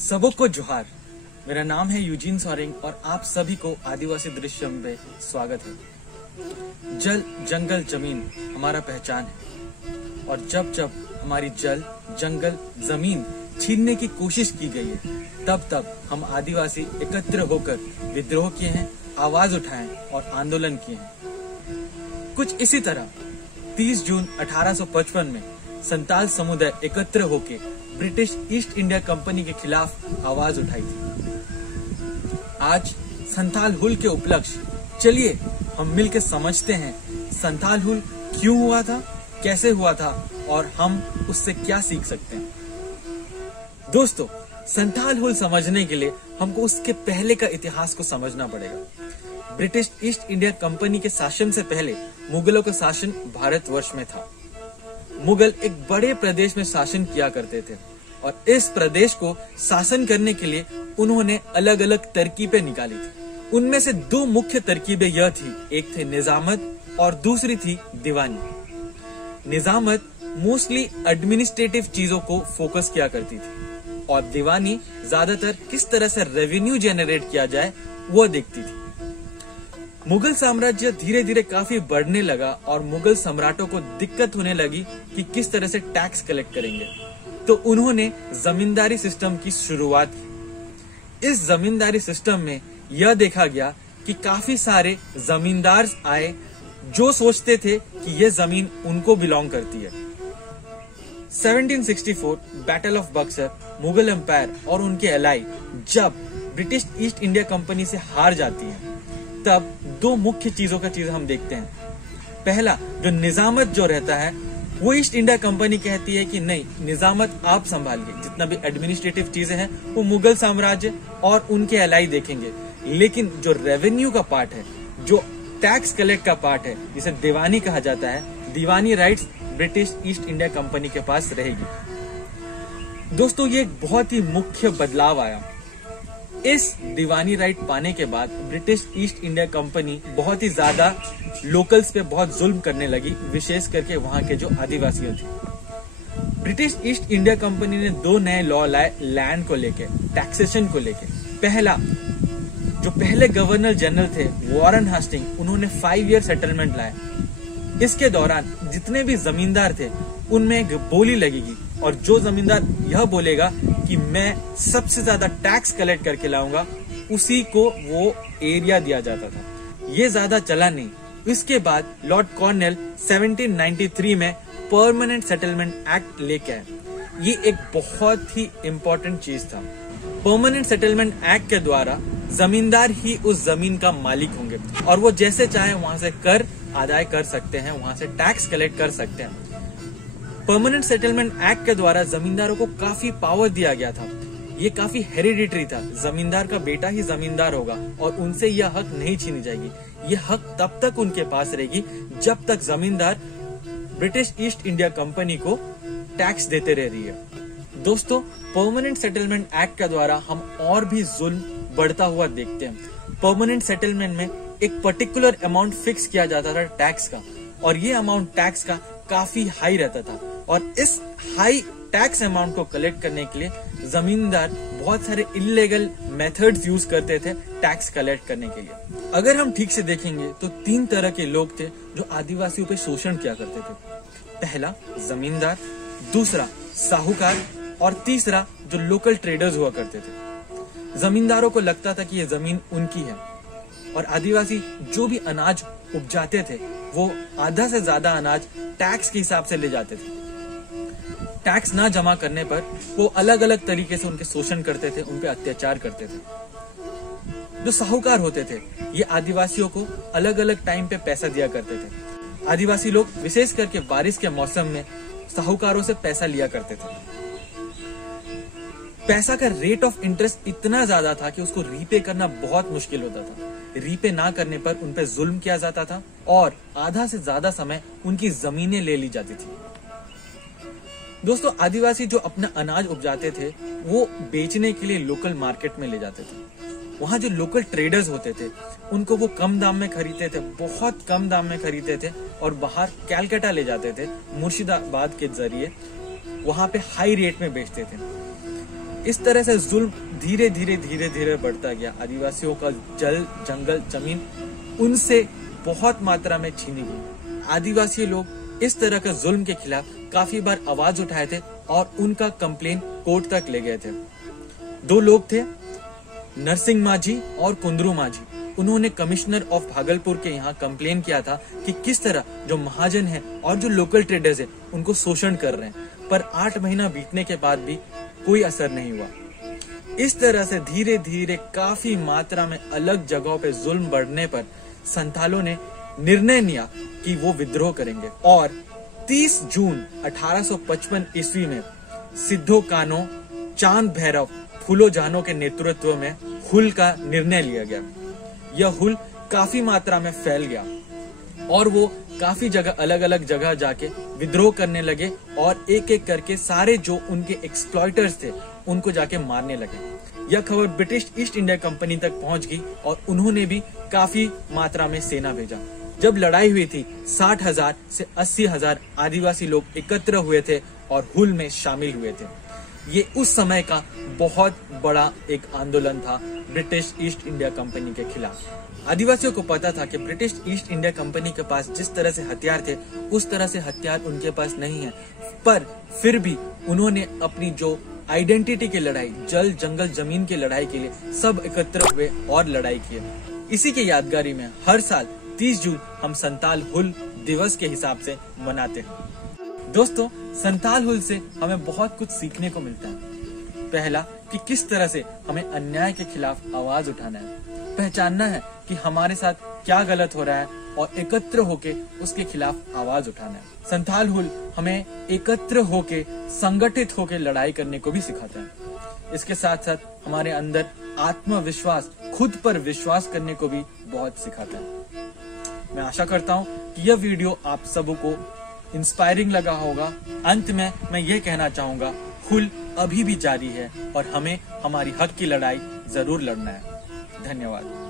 सबको जोहार। मेरा नाम है यूजीन सोरेंग और आप सभी को आदिवासी दृश्यम में स्वागत है। जल, जंगल, जमीन हमारा पहचान है और जब जब हमारी जल, जंगल, जमीन छीनने की कोशिश की गई है तब हम आदिवासी एकत्र होकर विद्रोह किए हैं, आवाज उठाए और आंदोलन किए हैं। कुछ इसी तरह 30 जून 1855 में संताल समुदाय एकत्र होकर ब्रिटिश ईस्ट इंडिया कंपनी के खिलाफ आवाज उठाई थी। आज संताल हुल के उपलक्ष्य चलिए हम मिलकर समझते हैं संताल हुल क्यों हुआ था, कैसे हुआ था और हम उससे क्या सीख सकते हैं। दोस्तों, संताल हुल समझने के लिए हमको उसके पहले का इतिहास को समझना पड़ेगा। ब्रिटिश ईस्ट इंडिया कंपनी के शासन से पहले मुगलों का शासन भारतवर्ष में था। मुगल एक बड़े प्रदेश में शासन किया करते थे और इस प्रदेश को शासन करने के लिए उन्होंने अलग अलग तरकीबें निकाली थी। उनमें से दो मुख्य तरकीबें यह थी, एक थे निजामत और दूसरी थी दीवानी। निजामत मोस्टली एडमिनिस्ट्रेटिव चीजों को फोकस किया करती थी और दीवानी ज्यादातर किस तरह से रेवेन्यू जनरेट किया जाए वो देखती थी। मुगल साम्राज्य धीरे धीरे काफी बढ़ने लगा और मुगल सम्राटों को दिक्कत होने लगी कि किस तरह से टैक्स कलेक्ट करेंगे, तो उन्होंने जमींदारी सिस्टम की शुरुआत की। इस जमींदारी सिस्टम में यह देखा गया कि काफी सारे जमींदार आए जो सोचते थे कि यह जमीन उनको बिलोंग करती है। 1764 battle of Buxar, Mughal empire और उनके एलाई जब ब्रिटिश ईस्ट इंडिया कंपनी से हार जाती है तब दो मुख्य चीजों का चीज हम देखते हैं। पहला, जो निजामत जो रहता है वो ईस्ट इंडिया कंपनी कहती है कि नहीं, निजामत आप संभालिए, जितना भी एडमिनिस्ट्रेटिव चीजें हैं वो मुगल साम्राज्य और उनके एलाई देखेंगे, लेकिन जो रेवेन्यू का पार्ट है, जो टैक्स कलेक्ट का पार्ट है, जिसे दीवानी कहा जाता है, दीवानी rights British East India Company के पास रहेगी। दोस्तों, ये एक बहुत ही मुख्य बदलाव आया। इस दीवानी राइट पाने के बाद ब्रिटिश ईस्ट इंडिया कंपनी बहुत ही ज्यादा लोकल्स पे बहुत जुल्म करने लगी, विशेष करके वहां के जो आदिवासी थे। ब्रिटिश ईस्ट इंडिया कंपनी ने दो नए लॉ लाए लैंड को लेके, टैक्सेशन को लेके। पहला, जो पहले गवर्नर जनरल थे वॉरेन हास्टिंग, उन्होंने 5 ईयर सेटलमेंट लाया। इसके दौरान जितने भी जमींदार थे उनमें एक बोली लगेगी और जो जमींदार यह बोलेगा कि मैं सबसे ज्यादा टैक्स कलेक्ट करके लाऊंगा, उसी को वो एरिया दिया जाता था। ये ज्यादा चला नहीं। इसके बाद लॉर्ड कॉर्नवेल 1793 में परमानेंट सेटलमेंट एक्ट लेके आए। ये एक बहुत ही इम्पोर्टेंट चीज था। परमानेंट सेटलमेंट एक्ट के द्वारा जमींदार ही उस जमीन का मालिक होंगे और वो जैसे चाहे वहां से कर अदाय कर सकते हैं, वहां से टैक्स कलेक्ट कर सकते हैं। परमानेंट सेटलमेंट एक्ट के द्वारा जमींदारों को काफी पावर दिया गया था। ये काफी हेरिडिटरी था, जमींदार का बेटा ही जमींदार होगा और उनसे यह हक नहीं छीनी जाएगी। ये हक तब तक उनके पास रहेगी जब तक जमींदार ब्रिटिश ईस्ट इंडिया कंपनी को टैक्स देते रह रही है। दोस्तों, परमानेंट सेटलमेंट एक्ट के द्वारा हम और भी जुल्म बढ़ता हुआ देखते हैं। परमानेंट सेटलमेंट में एक पर्टिकुलर अमाउंट फिक्स किया जाता था टैक्स का, और ये अमाउंट टैक्स का काफी हाई रहता था और इस हाई टैक्स अमाउंट को कलेक्ट करने के लिए जमींदार बहुत सारे इलीगल मेथड्स यूज करते थे टैक्स कलेक्ट करने के लिए। अगर हम ठीक से देखेंगे तो 3 तरह के लोग थे जो आदिवासियों पे शोषण किया करते थे। पहला, जमींदार, दूसरा साहूकार और तीसरा जो लोकल ट्रेडर्स हुआ करते थे। जमींदारों को लगता था कि ये जमीन उनकी है और आदिवासी जो भी अनाज उपजाते थे वो आधा से ज्यादा अनाज टैक्स के हिसाब से ले जाते थे। टैक्स ना जमा करने पर वो अलग अलग तरीके से उनके शोषण करते थे, उन पे अत्याचार करते थे। जो साहूकार होते थे ये आदिवासियों को अलग अलग टाइम पे पैसा दिया करते थे। आदिवासी लोग विशेष करके बारिश के मौसम में साहूकारों से पैसा लिया करते थे। पैसा का रेट ऑफ इंटरेस्ट इतना ज्यादा था कि उसको रीपे करना बहुत मुश्किल होता था। रीपे ना करने पर उन पे जुल्म किया जाता था और आधा से ज्यादा समय उनकी जमीनें ले ली जाती थी। दोस्तों, आदिवासी जो अपना अनाज उपजाते थे वो बेचने के लिए लोकल मार्केट में ले जाते थे। वहाँ जो लोकल ट्रेडर्स होते थे उनको वो कम दाम में खरीदते थे, बहुत कम दाम में खरीदते थे और बाहर कैलकाटा ले जाते थे, मुर्शिदाबाद के जरिए वहाँ पे हाई रेट में बेचते थे। इस तरह से जुल्म धीरे धीरे बढ़ता गया। आदिवासियों का जल, जंगल, जमीन उनसे बहुत मात्रा में छीनी गई। आदिवासी लोग इस तरह का जुल्म के खिलाफ काफी बार आवाज उठाए थे और उनका कंप्लेन कोर्ट तक ले गए थे। दो लोग थे, नरसिंह माझी और कुंदरू माझी। उन्होंने कमिश्नर ऑफ भागलपुर के यहाँ कंप्लेन किया था कि किस तरह जो महाजन हैं और जो लोकल ट्रेडर्स हैं उनको शोषण कर रहे हैं, पर 8 महीना बीतने के बाद भी कोई असर नहीं हुआ। इस तरह से धीरे धीरे काफी मात्रा में अलग जगहों पे जुल्म बढ़ने पर संथालों ने निर्णय लिया कि वो विद्रोह करेंगे और 30 जून 1855 ईस्वी में सिद्धो कान्हो, चांद भैरव, फूलो जानो के नेतृत्व में हुल का निर्णय लिया गया। यह हुल काफी मात्रा में फैल गया और वो काफी जगह अलग अलग जगह जाके विद्रोह करने लगे और एक एक करके सारे जो उनके एक्सप्लॉइटर्स थे उनको जाके मारने लगे। यह खबर ब्रिटिश ईस्ट इंडिया कंपनी तक पहुंच गई और उन्होंने भी काफी मात्रा में सेना भेजा। जब लड़ाई हुई थी 60,000 से 80,000 आदिवासी लोग एकत्र हुए थे और हुल में शामिल हुए थे। ये उस समय का बहुत बड़ा एक आंदोलन था ब्रिटिश ईस्ट इंडिया कंपनी के खिलाफ। आदिवासियों को पता था कि ब्रिटिश ईस्ट इंडिया कंपनी के पास जिस तरह से हथियार थे उस तरह से हथियार उनके पास नहीं है, पर फिर भी उन्होंने अपनी जो आइडेंटिटी की लड़ाई, जल, जंगल, जमीन की लड़ाई के लिए सब एकत्र हुए और लड़ाई की। इसी के यादगारी में हर साल 30 जून हम संताल हुल दिवस के हिसाब से मनाते हैं। दोस्तों, संताल हुल से हमें बहुत कुछ सीखने को मिलता है। पहला कि किस तरह से हमें अन्याय के खिलाफ आवाज उठाना है, पहचानना है कि हमारे साथ क्या गलत हो रहा है और एकत्र होके उसके खिलाफ आवाज उठाना है। संताल हुल हमें एकत्र होके, संगठित होके लड़ाई करने को भी सिखाता है। इसके साथ साथ हमारे अंदर आत्मविश्वास, खुद पर विश्वास करने को भी बहुत सिखाता है। मैं आशा करता हूँ कि यह वीडियो आप सबको इंस्पायरिंग लगा होगा। अंत में मैं ये कहना चाहूंगा, हुल अभी भी जारी है और हमें हमारी हक की लड़ाई जरूर लड़ना है। धन्यवाद।